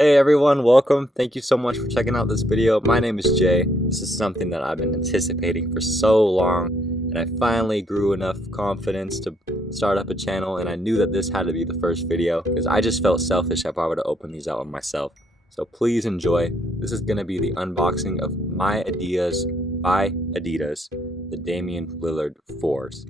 Hey everyone, welcome. Thank you so much for checking out this video. My name is Jay. This is something that I've been anticipating for so long, and I finally grew enough confidence to start up a channel, and I knew that this had to be the first video because I just felt selfish if I were to open these out on myself. So please enjoy. This is going to be the unboxing of miDames by Adidas, the Damian Lillard 4s.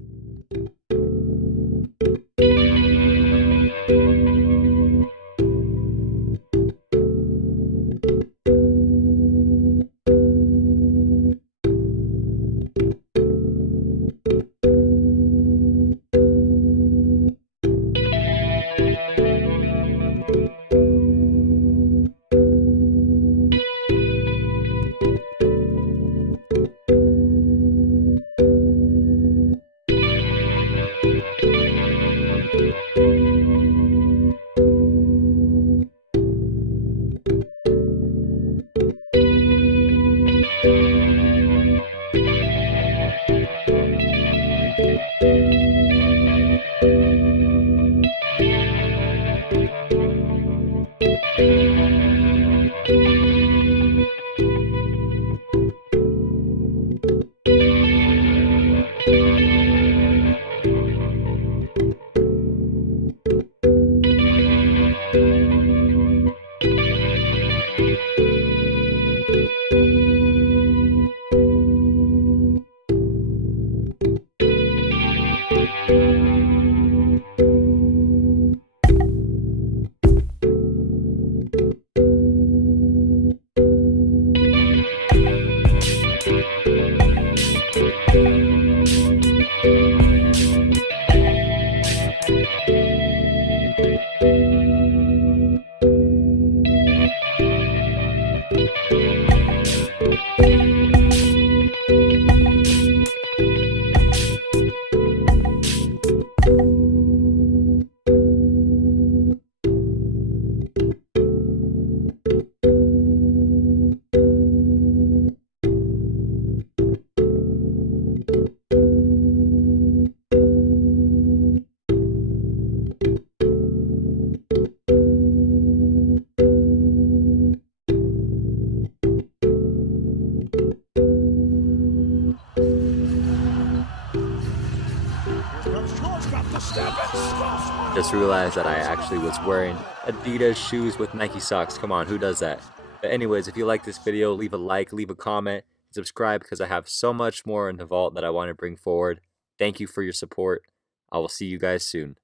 Just realized that I actually was wearing Adidas shoes with Nike socks. Come on, who does that? But anyways, if you like this video, leave a like, leave a comment, subscribe because I have so much more in the vault that I want to bring forward. Thank you for your support. I will see you guys soon.